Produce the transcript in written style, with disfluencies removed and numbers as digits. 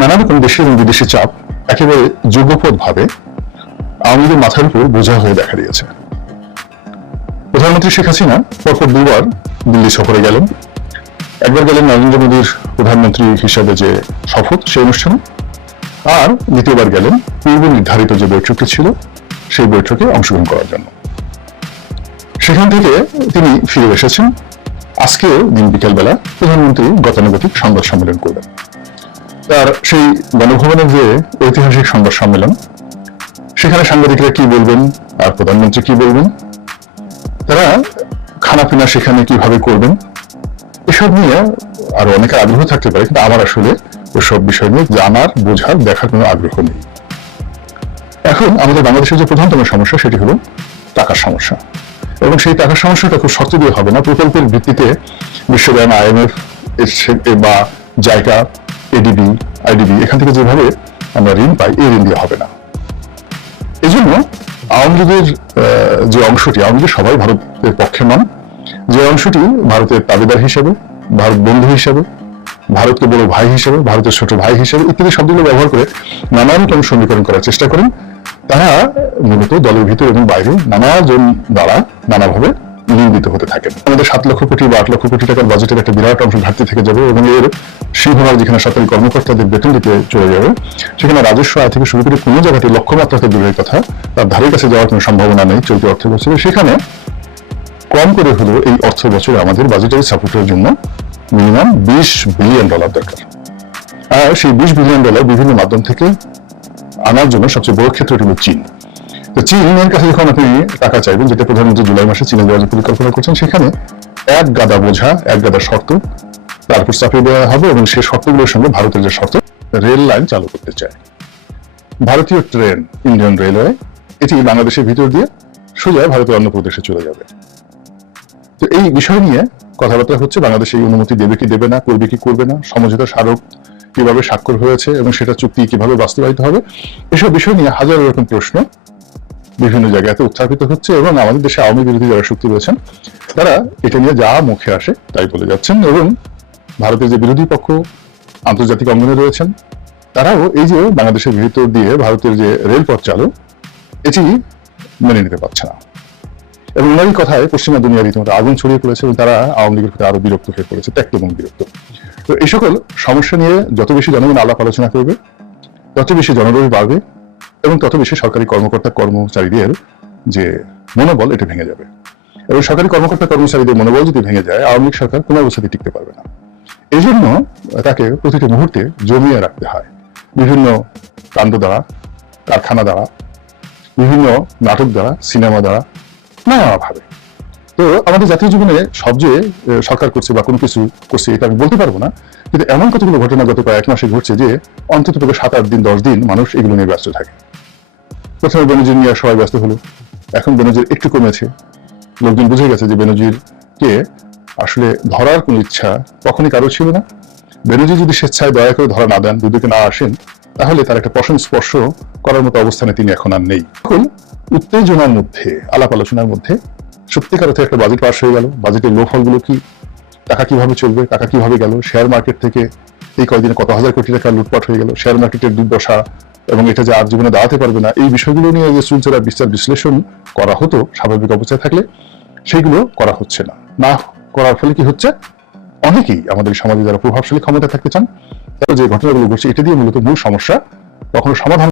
নানা রকম দেশি এবং বিদেশি চাপ একেবারে যুগপৎভাবে আওয়ামী লীগের মাথার উপর বোঝা হয়ে দেখা দিয়েছে। প্রধানমন্ত্রী শেখ হাসিনা পরপর দুবার দিল্লি সফরে গেলেন। একবার গেলেন নরেন্দ্র মোদীর প্রধানমন্ত্রী হিসাবে যে শপথ সেই অনুষ্ঠানে, আর দ্বিতীয়বার গেলেন পূর্ব নির্ধারিত যে বৈঠকটি ছিল সেই বৈঠকে অংশগ্রহণ করার জন্য। সেখান থেকে তিনি ফিরে এসেছেন। আজকেও দিন বিকেলবেলা প্রধানমন্ত্রী গতানুগতিক সংবাদ সম্মেলন করবেন। তার সেই গণভবনের যে ঐতিহাসিক সংবাদ সম্মেলন, সেখানে সাংবাদিকরা কি বলবেন আর প্রধানমন্ত্রী কি বলবেন, তারা খানাপিনা সেখানে কিভাবে করবেন, এসব নিয়ে আরো অনেকের আগ্রহ থাকতে পারে, কিন্তু আমার আসলে ওসব বিষয় নিয়ে জানার, বোঝার, দেখার কোনো আগ্রহ নেই। এখন আমাদের বাংলাদেশের যে প্রধানতম সমস্যা সেটি হলো টাকার সমস্যা, এবং সেই টাকার সমস্যাটা খুব শক্ত দিয়ে হবে না। প্রকল্পের ভিত্তিতে বিশ্বব্যাংক, IMF বা জায়গা, ADB, IDB এখান থেকে যেভাবে আমরা ঋণ পাই, এই ঋণ দিয়ে হবে না। এই জন্য আওয়ামী লীগের যে অংশটি, আওয়ামী লীগের সবাই ভারতের পক্ষে নন, যে অংশটি ভারতের দাবিদার হিসেবে, ভারত বন্ধু হিসেবে, ভারতকে বড় ভাই হিসেবে, ভারতের ছোট ভাই হিসেবে ইত্যাদি শব্দগুলো ব্যবহার করে নানান রকম সমীকরণ করার চেষ্টা করেন, তারা মূলত দলের ভিতর এবং বাইরে নানাজন দ্বারা নানাভাবে নিন্দিত হতে থাকেন। আমাদের 7 লক্ষ কোটি বা 8 লক্ষ কোটি টাকার বাজেটের একটা বিরাট অংশ ঘাটতি থেকে যাবে, এবং এর সিংহভাগ যেখানে সরকারি কর্মকর্তাদের বেতন দিতে চলে যাবে, সেখানে রাজস্ব আয় থেকে শুরু করে কোনো জায়গাতে লক্ষ্যমাত্রাতে দূরের কথা, তার ধারে কাছে যাওয়ার কোনো সম্ভাবনা নেই চলতি অর্থ বছরে। সেখানে কম করে হলেও এই অর্থ বছরে আমাদের বাজেটারি সাপোর্টের জন্য মিনিমাম $20 বিলিয়ন দরকার। আর সেই $20 বিলিয়ন বিভিন্ন মাধ্যম থেকে আনার জন্য সবচেয়ে বড় ক্ষেত্রটি হল চীন। তো চীনের কাছে যখন আপনি টাকা চাইবেন, যেটা প্রধানমন্ত্রী জুলাই মাসে চীনে দেওয়ার পরিকল্পনা করছেন, সেখানে এক গাদা বোঝা, এক গাদা শর্ত তারপর চাপিয়ে দেওয়া হবে, এবং সেই শর্তগুলোর সঙ্গে ভারতের যে শর্ত, রেল লাইন চালু করতে চায়, ভারতীয় ট্রেন, ইন্ডিয়ান রেলওয়ে, এটি বাংলাদেশের ভিতর দিয়ে সোজা ভারতের অন্য প্রদেশে চলে যাবে। তো এই বিষয় নিয়ে কথাবার্তা হচ্ছে, বাংলাদেশ এই অনুমতি দেবে কি দেবে না, করবে কি করবে না, সমঝোতা স্মারক কিভাবে স্বাক্ষর হয়েছে এবং সেটা চুক্তি কিভাবে বাস্তবায়িত হবে, এসব বিষয় নিয়ে হাজার রকম প্রশ্ন বিভিন্ন জায়গাতে উত্থাপিত হচ্ছে। এবং আমাদের দেশে আওয়ামী বিরোধী যারা শক্তি রয়েছেন, তারা এটা নিয়ে যা মুখে আসে তাই বলে যাচ্ছেন, এবং ভারতের যে বিরোধী পক্ষ আন্তর্জাতিক অঙ্গনে রয়েছেন, তারাও এই যে বাংলাদেশের ভিতর দিয়ে ভারতের যে রেলপথ চালু, এটি মেনে নিতে পারছে না। এবং ওনারই কথায় পশ্চিমা দুনিয়া রীতিমতো আগুন ছড়িয়ে পড়েছে, এবং তারা আওয়ামী লীগের প্রতি আরো বিরক্ত হয়ে পড়েছে, ত্যক্ত এবং বিরক্ত। তো এই সকল সমস্যা নিয়ে যত বেশি জনগণ আলাপ আলোচনা করবে, তত বেশি জনরোষ বাড়বে, এবং তত বেশি সরকারি কর্মকর্তা কর্মচারীদের যে মনোবল, এটা ভেঙে যাবে। এবং সরকারি কর্মকর্তা কর্মচারীদের মনোবল যদি ভেঙে যায়, আওয়ামী লীগ সরকার কোনো অবস্থাতে টিকতে পারবে না। এই জন্য তাকে প্রতিটি মুহূর্তে জমিয়ে রাখতে হয় বিভিন্ন কাণ্ড দ্বারা, কারখানা দ্বারা, বিভিন্ন নাটক দ্বারা, সিনেমা দ্বারা, নানাভাবে। তো আমাদের জাতীয় জীবনে সব যে সরকার করছে বা কোনো কিছু করছে এটা আমি বলতে পারবো না, কিন্তু এমন কতগুলো ঘটনা গত কয়েক মাসে ঘটছে যে অন্তত 7-8 দিন 10 দিন মানুষ এগুলো নিয়ে ব্যস্ত থাকে। প্রথমে বেনজির নিয়ে সবাই ব্যস্ত হলো, এখন বেনজির একটু কমেছে, লোকজন বুঝে গেছে যে বেনজিরকে আসলে ধরার কোনো ইচ্ছা কখনই কারো ছিল না। বেনজির যদি স্বেচ্ছায় দয়া করে ধরা না দেন, দুদিকে না আসেন, তাহলে তার একটা প্রশ্ন স্পর্শ করার মতো অবস্থানে তিনি এখন আর নেই। এখন উত্তেজনার মধ্যে, আলাপ আলোচনার মধ্যে সত্যিকার অর্থে একটা বাজেট পাস হয়ে গেল। বাজেটের লোফলগুলো কি, টাকা কিভাবে চলবে, টাকা কিভাবে গেল, শেয়ার মার্কেট থেকে এই কয়েকদিনে কত হাজার কোটি টাকা লুটপাট হয়ে গেল, শেয়ার মার্কেটের দুর্দশা, এবং এটা যে আর জীবনে দাঁড়াতে পারবে না, এই বিষয়গুলো নিয়ে যে চুলচেরা বিচার বিশ্লেষণ করা হতো স্বাভাবিক অবস্থায় থাকলে, সেইগুলো করা হচ্ছে না। না করার ফলে কি হচ্ছে, অনেকেই আমাদের সমাজে যারা প্রভাবশালী ক্ষমতা থাকতে চান, তারা যে ঘটনাগুলো ঘটছে, এটা দিয়ে মূলত মূল সমস্যা কখনো সমাধান